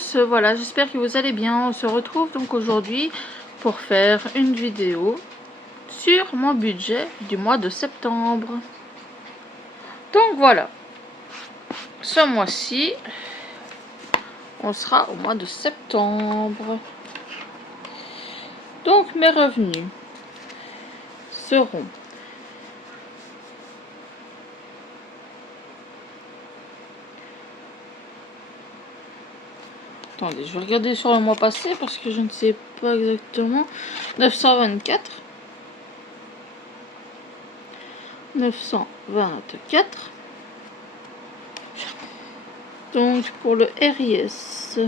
tous, voilà, j'espère que vous allez bien. On se retrouve donc aujourd'hui pour faire une vidéo sur mon budget du mois de septembre. Donc voilà, ce mois-ci, on sera au mois de septembre. Donc mes revenus seront attendez, je vais regarder sur le mois passé parce que je ne sais pas exactement. 924. Donc pour le RIS,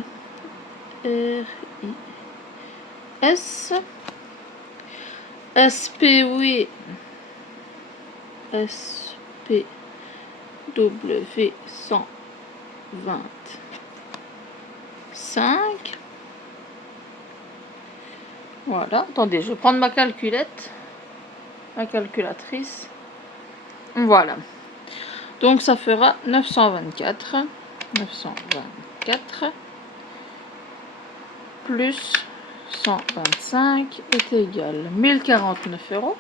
SPW 125. Voilà, attendez, je vais prendre ma calculatrice. Voilà. Donc ça fera 924 plus 125 est égal 1049 €.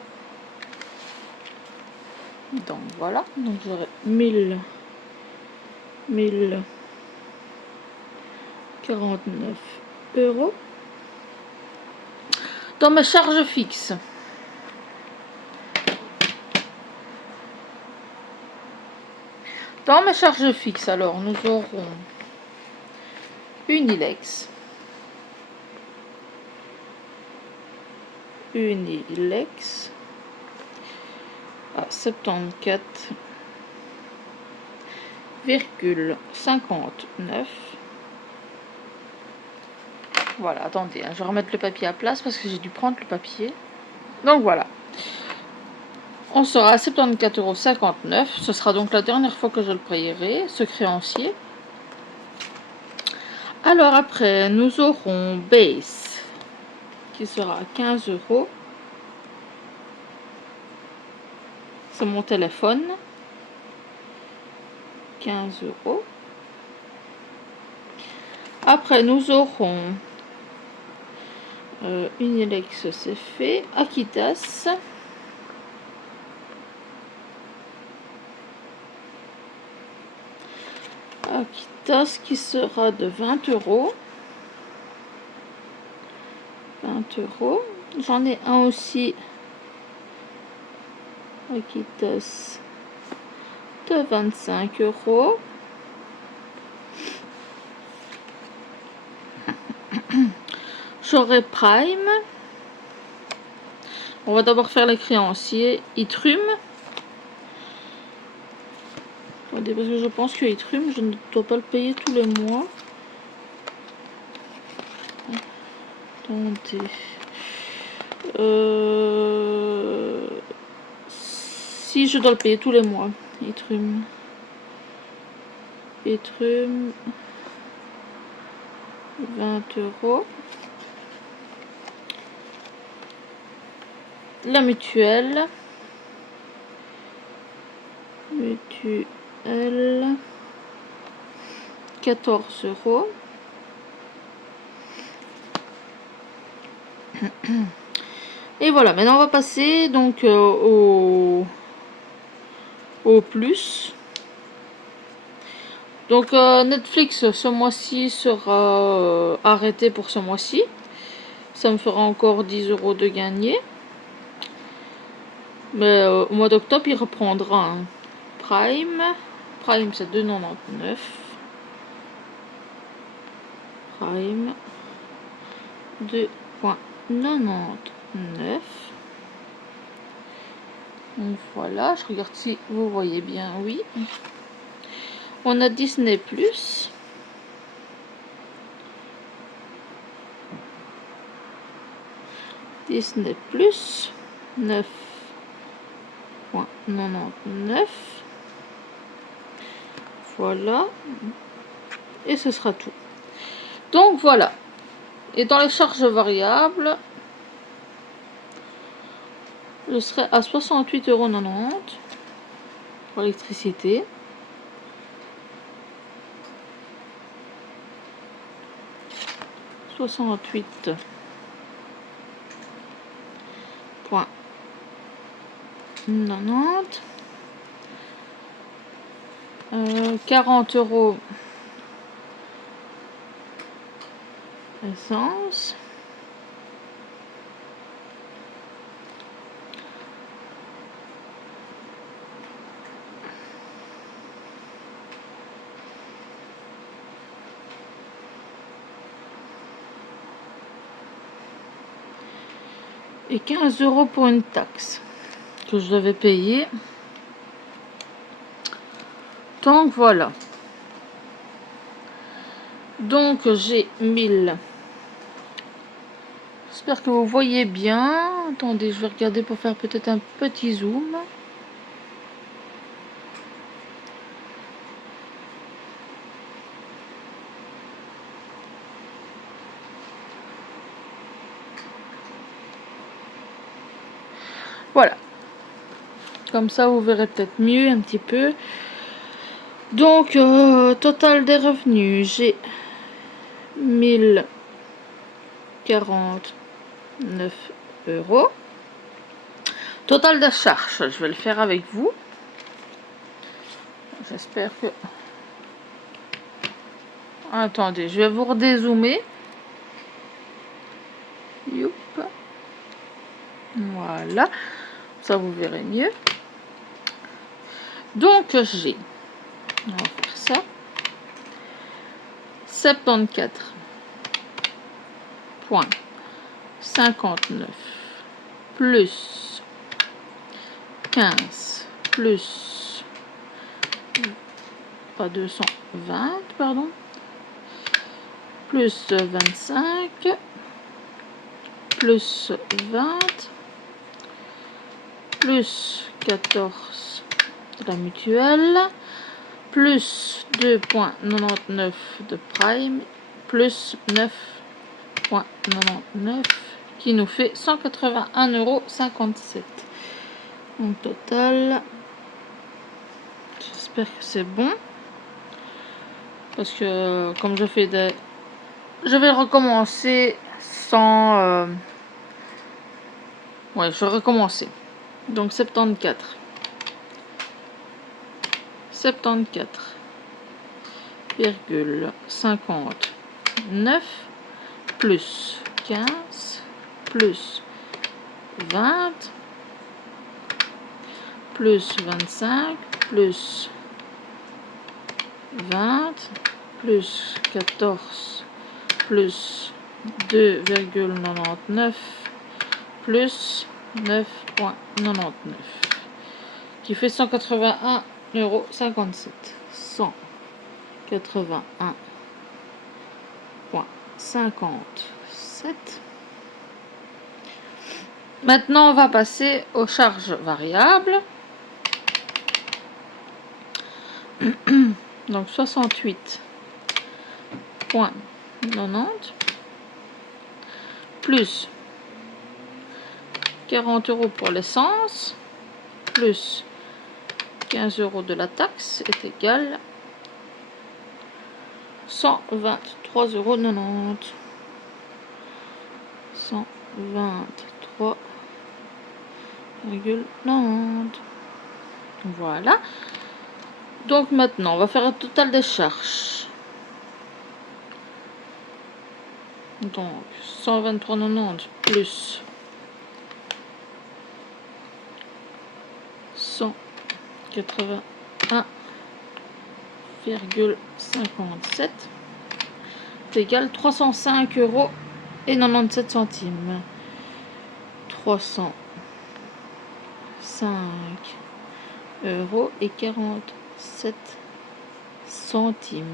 Donc voilà, donc j'aurai 1049 €. Dans mes charges fixes, alors nous aurons Unilex à 74,59. Voilà, attendez, je vais remettre le papier à place parce que j'ai dû prendre le papier. Donc voilà, on sera à 74,59 €. Ce sera donc la dernière fois que je le payerai, ce créancier. Alors après, nous aurons Base qui sera à 15 €. C'est mon téléphone. 15 €. Après, nous aurons Unilex, c'est fait. Akitas. Qui sera de 20 €. 20 €. J'en ai un aussi. Akitas de 25 €. J'aurai Prime. On va d'abord faire les créanciers. Itrum. Attendez, parce que je pense que Itrum, je ne dois pas le payer tous les mois. Attendez. Si, je dois le payer tous les mois. Itrum. 20 €. La mutuelle. 14 €. Et voilà, maintenant on va passer donc au plus. Donc Netflix ce mois-ci sera arrêté pour ce mois-ci. Ça me fera encore 10 € de gagner. Mais au mois d'octobre il reprendra. Hein. Prime c'est 2,99. Prime 2,99. Donc voilà, je regarde si vous voyez bien, oui. On a Disney Plus. Disney Plus 9,99. Voilà. Et ce sera tout. Donc voilà. Et dans les charges variables, je serai à 68,90 € pour l'électricité. 68,90 40 € essence. Et 15 € pour une taxe que je devais payer. Donc voilà. Donc j'ai 1000. J'espère que vous voyez bien. Attendez, je vais regarder pour faire peut-être un petit zoom. Voilà. Comme ça, vous verrez peut-être mieux un petit peu. Donc, total des revenus, j'ai 1049 €. Total de charges, je vais le faire avec vous. J'espère que... Attendez, je vais vous redézoomer. Youp. Voilà. Ça, vous verrez mieux. Donc, j'ai... On va faire ça. 74,59 plus 15 plus pas 220, pardon, plus 25 plus 20 plus 14 de la mutuelle plus 2,99 de prime plus 9,99 qui nous fait 181,57 €. Donc total, j'espère que c'est bon parce que comme je fais des... Je vais recommencer sans... Ouais, je vais recommencer. Donc 74,59 plus 15 plus 20 plus 25 plus 20 plus 14 plus 2,99 plus 9,99 qui fait 181,57 €. 181,57 €. Maintenant, on va passer aux charges variables. Donc 68,90 plus 40 € pour l'essence plus 15 € de la taxe est égal 123,90 €. 123,90 €. Voilà. Donc maintenant, on va faire un total des charges. Donc 123,90 plus 181,57 est égal 305,97 €. 305,47 €.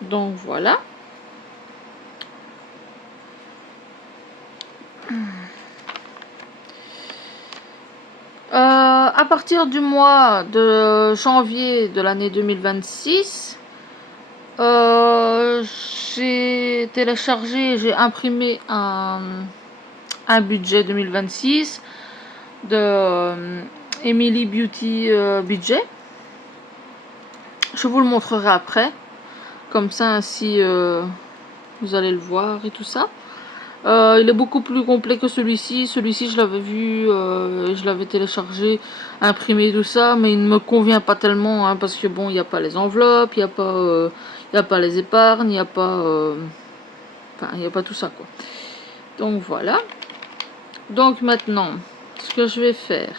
Donc voilà. À partir du mois de janvier de l'année 2026, j'ai téléchargé, j'ai imprimé un budget 2026 de Emily Beauty budget. Je vous le montrerai après, comme ça ainsi vous allez le voir et tout ça. Il est beaucoup plus complet que celui-ci. Celui-ci, je l'avais vu, je l'avais téléchargé, imprimé, tout ça, mais il ne me convient pas tellement, hein, parce que bon, il n'y a pas les enveloppes, il y a pas les épargnes, il n'y a pas, enfin, il n'y a pas tout ça, quoi. Donc voilà. Donc maintenant, ce que je vais faire,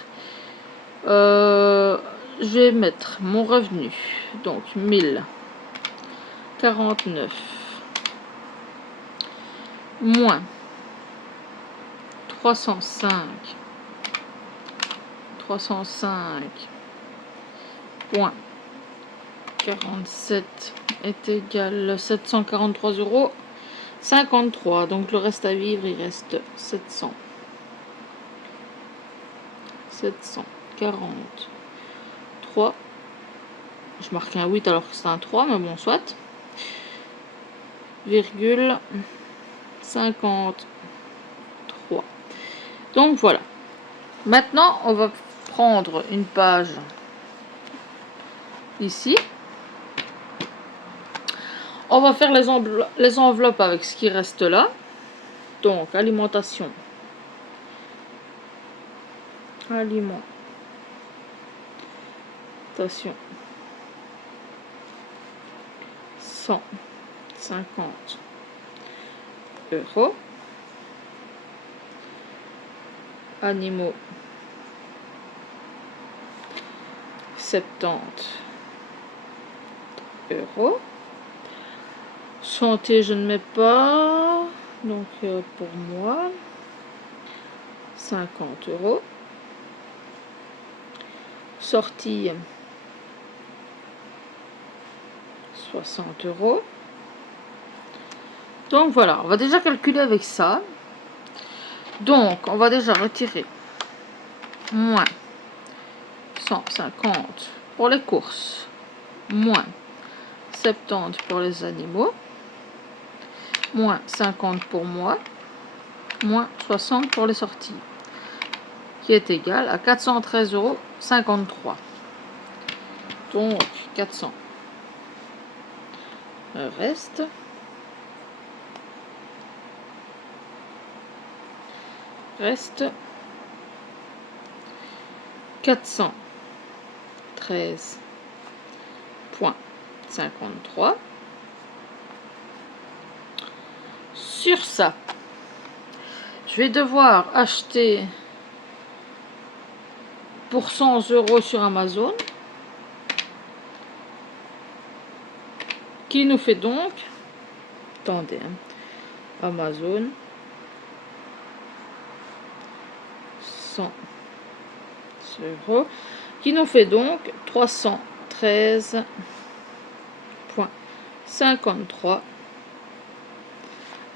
je vais mettre mon revenu, donc 1049 moins 305,47 est égal 743,53 €. Donc le reste à vivre, il reste 743. Je marque un 8 alors que c'est un 3, mais bon, soit. Virgule 53. Donc voilà. Maintenant, on va prendre une page ici. On va faire les enveloppes avec ce qui reste là. Donc, alimentation. Alimentation. 150 €. Animaux. 70 €. Santé, je ne mets pas. Donc, pour moi, 50 €. Sortie, 60 €. Donc voilà, on va déjà calculer avec ça. Donc, on va déjà retirer moins 150 pour les courses, moins 70 pour les animaux, moins 50 pour moi, moins 60 pour les sorties, qui est égal à 413,53 €. Donc 400. Le reste. Reste 413,53 €. Sur ça, je vais devoir acheter pour 100 € sur Amazon, qui nous fait donc, attendez, hein, Amazon, 100 €, qui nous fait donc 313,53 €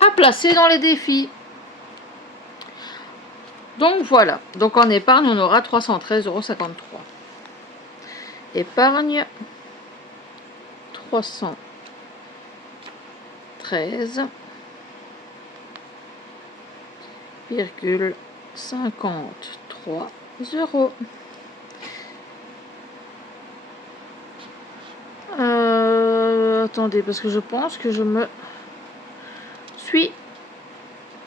à placer dans les défis. Donc voilà, donc en épargne, on aura 313,53 €. Épargne 313,53 €. Attendez, parce que je pense que je me suis...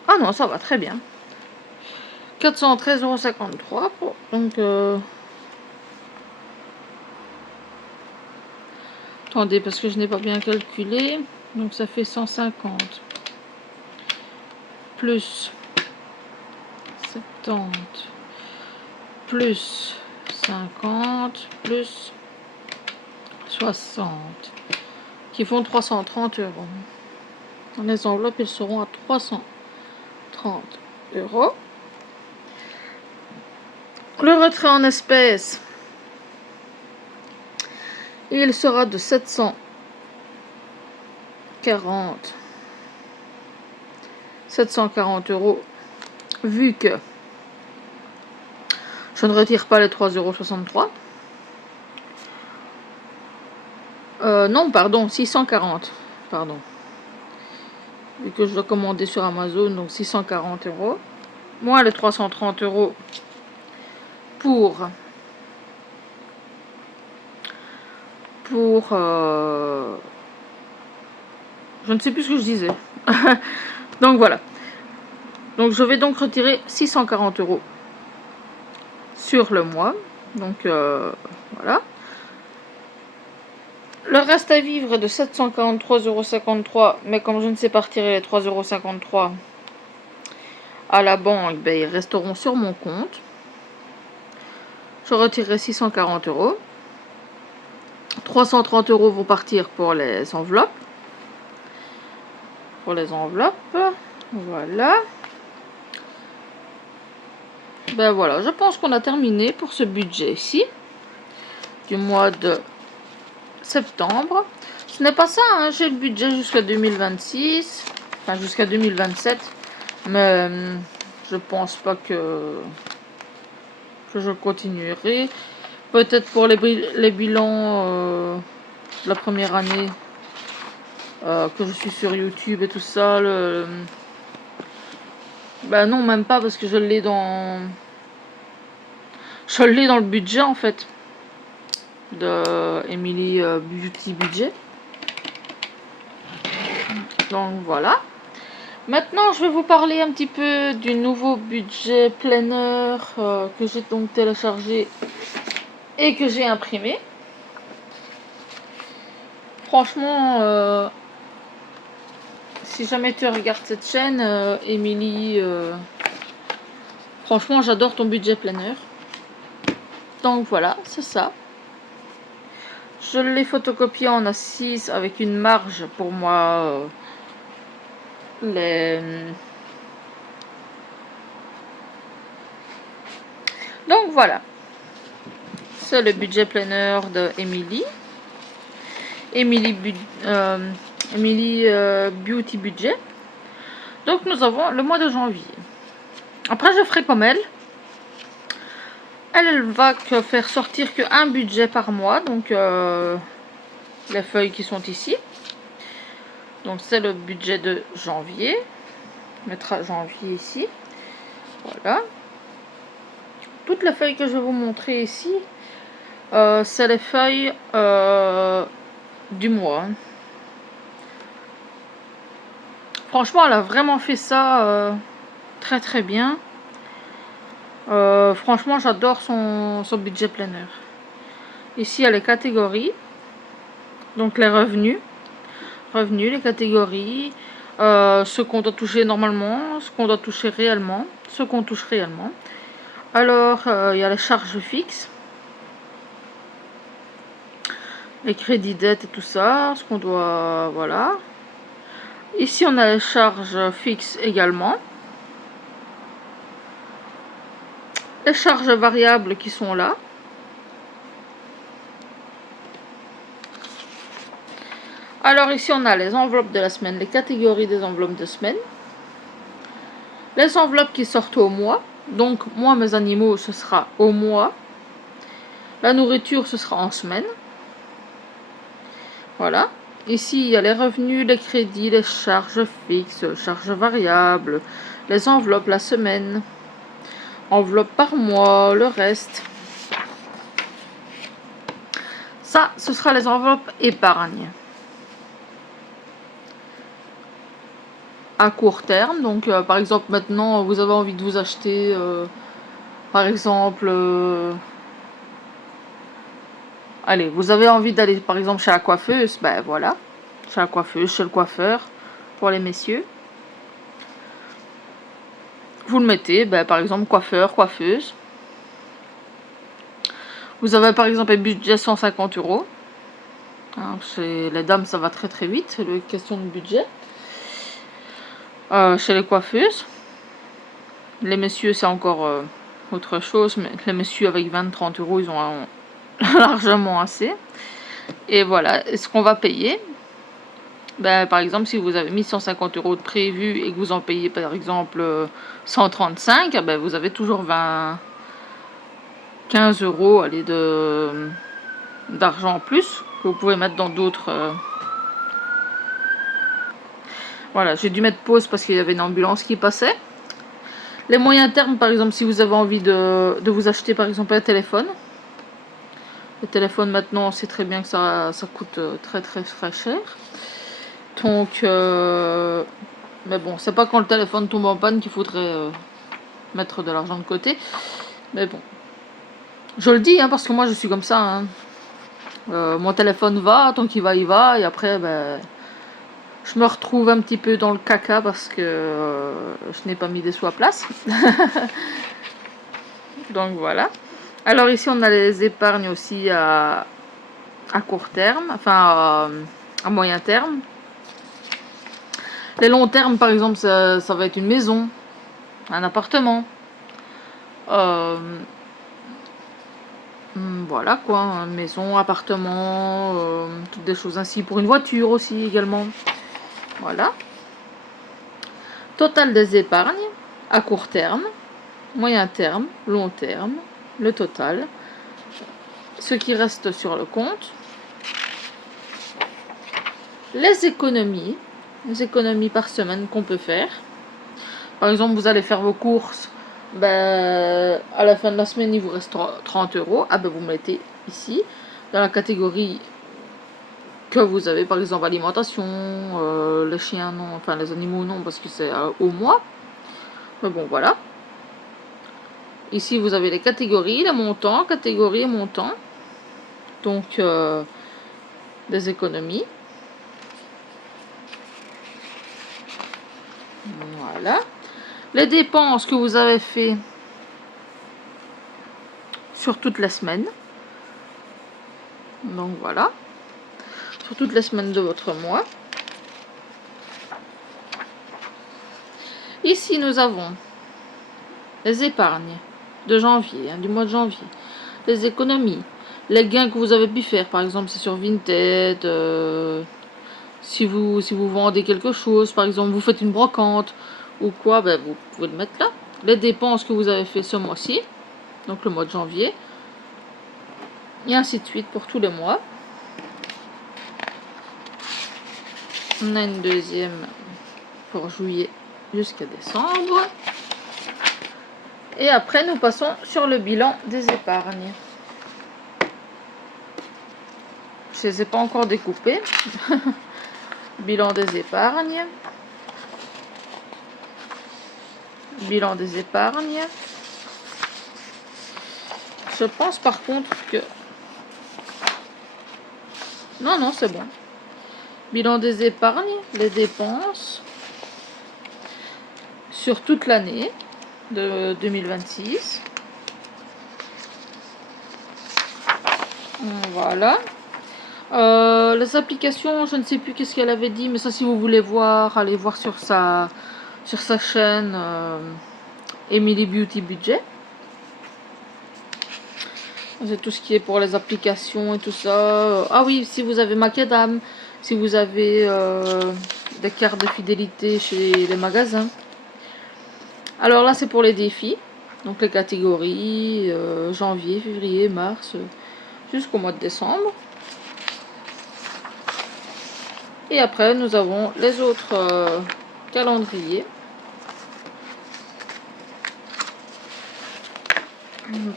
Ah non, ça va très bien. 413,53 €. Donc, attendez, parce que je n'ai pas bien calculé. Donc, ça fait 150 plus 70 plus 50 plus 60, qui font 330 €. Dans les enveloppes, ils seront à 330 €. Le retrait en espèces, il sera de 740 €, vu que je ne retire pas les 3,63 €. Non, pardon, 640, pardon. Vu que je dois commander sur Amazon, donc 640 €. Moins les 330 € pour Je ne sais plus ce que je disais. Donc voilà. Donc je vais donc retirer 640 € sur le mois. Donc voilà. Le reste à vivre est de 743,53 €. Mais comme je ne sais pas retirer les 3,53 € à la banque, ben, ils resteront sur mon compte. Je retirerai 640 €. 330 € vont partir pour les enveloppes. Voilà. Ben voilà, je pense qu'on a terminé pour ce budget ici du mois de septembre. Ce n'est pas ça, hein, j'ai le budget jusqu'à 2026, enfin jusqu'à 2027, mais je pense pas que je continuerai. Peut-être pour les bilans de la première année que je suis sur YouTube et tout ça. Ben non, même pas, parce que je l'ai dans le budget en fait de Emily Beauty Budget. Donc voilà. Maintenant, je vais vous parler un petit peu du nouveau budget planner que j'ai donc téléchargé et que j'ai imprimé. Franchement, si jamais tu regardes cette chaîne, Emily, franchement, j'adore ton budget planner. Donc voilà, c'est ça. Je l'ai photocopié en A6 avec une marge pour moi. Donc voilà. C'est le budget planner de Emily. Emily Beauty Budget. Donc nous avons le mois de janvier. Après je ferai comme elle. Elle va que faire sortir qu'un budget par mois. Donc les feuilles qui sont ici. Donc c'est le budget de janvier. On mettra janvier ici. Voilà. Toutes les feuilles que je vais vous montrer ici, c'est les feuilles du mois. Franchement, elle a vraiment fait ça très très bien. Franchement, j'adore son budget planner. Ici, il y a les catégories. Donc les revenus, les catégories, ce qu'on doit toucher normalement, ce qu'on doit toucher réellement, ce qu'on touche réellement. Alors, il y a les charges fixes, les crédits dettes et tout ça, ce qu'on doit, voilà. Ici, on a les charges fixes également. Les charges variables qui sont là. Alors ici, on a les enveloppes de la semaine, les catégories des enveloppes de semaine. Les enveloppes qui sortent au mois. Donc, moi, mes animaux, ce sera au mois. La nourriture, ce sera en semaine. Voilà. Ici, il y a les revenus, les crédits, les charges fixes, charges variables, les enveloppes la semaine, enveloppe par mois, le reste. Ça, ce sera les enveloppes épargne. À court terme, donc par exemple maintenant vous avez envie de vous acheter par exemple allez, vous avez envie d'aller par exemple chez la coiffeuse, ben voilà, chez la coiffeuse, chez le coiffeur pour les messieurs, vous le mettez, ben, par exemple coiffeur, coiffeuse. Vous avez par exemple un budget 150 €. Hein, chez les dames ça va très très vite, c'est une question de budget. Chez les coiffeuses, les messieurs c'est encore autre chose, mais les messieurs avec 20-30 €, ils ont largement assez. Et voilà, et ce qu'on va payer, ben, par exemple si vous avez mis 150 € de prévu et que vous en payez par exemple 135, ben, vous avez toujours 15 € allez, d'argent en plus que vous pouvez mettre dans d'autres. Voilà, j'ai dû mettre pause parce qu'il y avait une ambulance qui passait. Les moyens termes, par exemple, si vous avez envie de vous acheter par exemple un téléphone. Le téléphone maintenant, on sait très bien que ça coûte très très très cher. Donc, mais bon, c'est pas quand le téléphone tombe en panne qu'il faudrait mettre de l'argent de côté. Mais bon, je le dis, hein, parce que moi je suis comme ça. Hein. Mon téléphone va, tant qu'il va, il va. Et après, ben, je me retrouve un petit peu dans le caca parce que je n'ai pas mis des sous à place. Donc voilà. Alors ici, on a les épargnes aussi à court terme, enfin à moyen terme. Les longs termes, par exemple, ça va être une maison, un appartement. Voilà quoi, une maison, appartement, toutes des choses ainsi. Pour une voiture aussi également. Voilà. Total des épargnes à court terme, moyen terme, long terme, le total. Ce qui reste sur le compte. Les économies par semaine qu'on peut faire. Par exemple, vous allez faire vos courses, ben, à la fin de la semaine, il vous reste 30 €. Ah ben, vous mettez ici, dans la catégorie que vous avez, par exemple, alimentation, les chiens non, enfin les animaux non, parce que c'est au mois. Mais bon, voilà. Ici, vous avez les catégories, les montants, catégories et montants. Donc, des économies. Voilà. Les dépenses que vous avez fait sur toute la semaine. Donc voilà. Sur toutes les semaines de votre mois. Ici, nous avons les épargnes de janvier, du mois de janvier. Les économies. Les gains que vous avez pu faire. Par exemple, c'est sur Vinted. Si vous vendez quelque chose, par exemple, vous faites une brocante ou quoi, ben, vous pouvez le mettre là. Les dépenses que vous avez fait ce mois-ci. Donc le mois de janvier. Et ainsi de suite pour tous les mois. On a une deuxième pour juillet jusqu'à décembre. Et après, nous passons sur le bilan des épargnes. Je ne les ai pas encore découpés. Bilan des épargnes. Bilan des épargnes. Je pense par contre que... Non, c'est bon. Bilan des épargnes, les dépenses sur toute l'année de 2026. Voilà. Les applications, je ne sais plus qu'est-ce qu'elle avait dit, mais ça, si vous voulez voir, allez voir sur sa chaîne Emily Beauty Budget. C'est tout ce qui est pour les applications et tout ça. Ah oui, si vous avez Macadam, si vous avez des cartes de fidélité chez les magasins. Alors là, c'est pour les défis. Donc les catégories, janvier, février, mars, jusqu'au mois de décembre. Et après, nous avons les autres calendriers.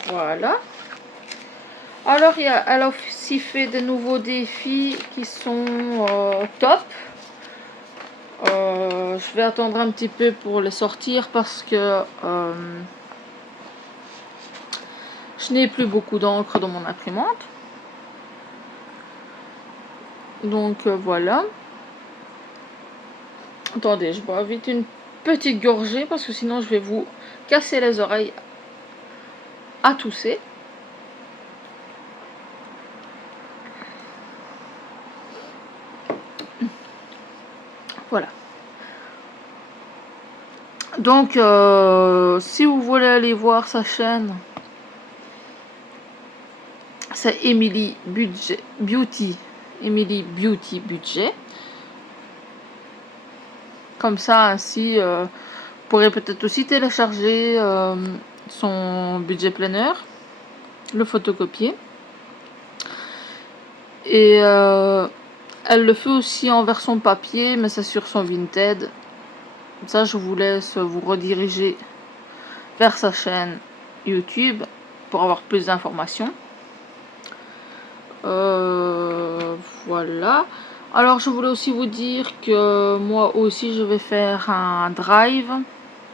Voilà. Alors, elle a aussi fait des nouveaux défis qui sont top. Je vais attendre un petit peu pour les sortir parce que je n'ai plus beaucoup d'encre dans mon imprimante. Donc voilà. Attendez, je bois vite une petite gorgée parce que sinon je vais vous casser les oreilles à tousser. Voilà. Donc, si vous voulez aller voir sa chaîne, c'est Emily Beauty Budget. Comme ça, ainsi, vous pourrez peut-être aussi télécharger son budget planner, le photocopier. Et elle le fait aussi en version papier, mais c'est sur son Vinted. Ça, je vous laisse vous rediriger vers sa chaîne YouTube pour avoir plus d'informations. Voilà. Alors je voulais aussi vous dire que moi aussi je vais faire un drive.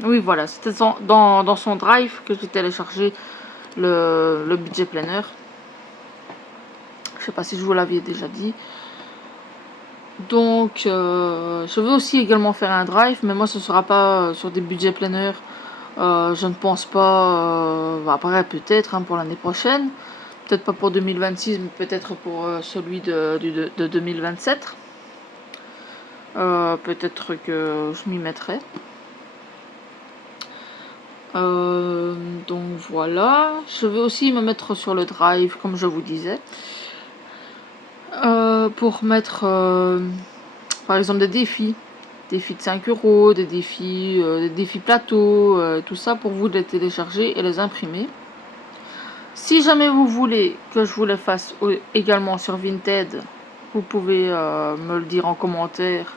Oui voilà, c'était dans son drive que j'ai téléchargé le budget planner. Je sais pas si je vous l'avais déjà dit. Donc je veux aussi également faire un drive, mais moi ce sera pas sur des budgets planners. Je ne pense pas, après peut-être pour l'année prochaine, peut-être pas pour 2026, mais peut-être pour celui de 2027. Peut-être que je m'y mettrai. Donc voilà, je vais aussi me mettre sur le drive comme je vous disais, pour mettre par exemple des défis de 5 €, des défis plateaux, tout ça pour vous de les télécharger et les imprimer. Si jamais vous voulez que je vous les fasse également sur Vinted, vous pouvez me le dire en commentaire.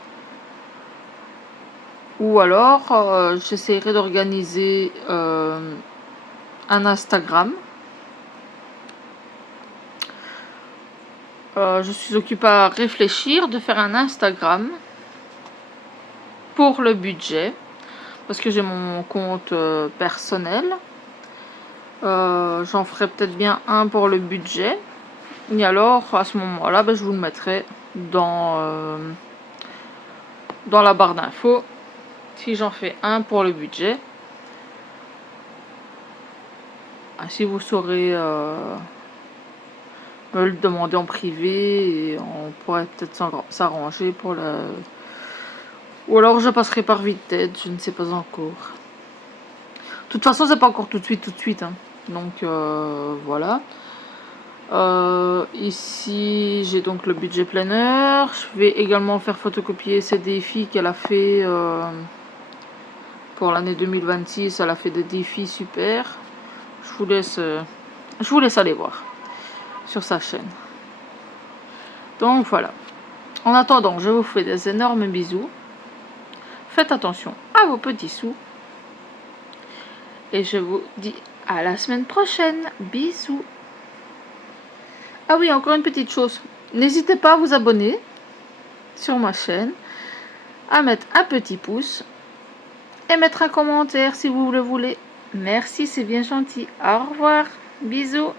Ou alors, j'essaierai d'organiser un Instagram. Je suis occupée à réfléchir de faire un Instagram pour le budget. Parce que j'ai mon compte personnel. J'en ferai peut-être bien un pour le budget. Et alors, à ce moment-là, je vous le mettrai dans la barre d'infos. Si j'en fais un pour le budget. Ainsi, vous saurez me le demander en privé et on pourrait peut-être s'arranger pour le... Ou alors je passerai par Vinted, je ne sais pas encore. De toute façon, c'est pas encore tout de suite. Donc voilà. Ici, j'ai donc le budget planner. Je vais également faire photocopier ces défis qu'elle a fait pour l'année 2026. Elle a fait des défis super. Je vous laisse aller voir sur sa chaîne. Donc voilà. En attendant, je vous fais des énormes bisous. Faites attention à vos petits sous. Et je vous dis à la semaine prochaine. Bisous. Ah oui, encore une petite chose. N'hésitez pas à vous abonner sur ma chaîne, à mettre un petit pouce et mettre un commentaire si vous le voulez. Merci, c'est bien gentil. Au revoir. Bisous.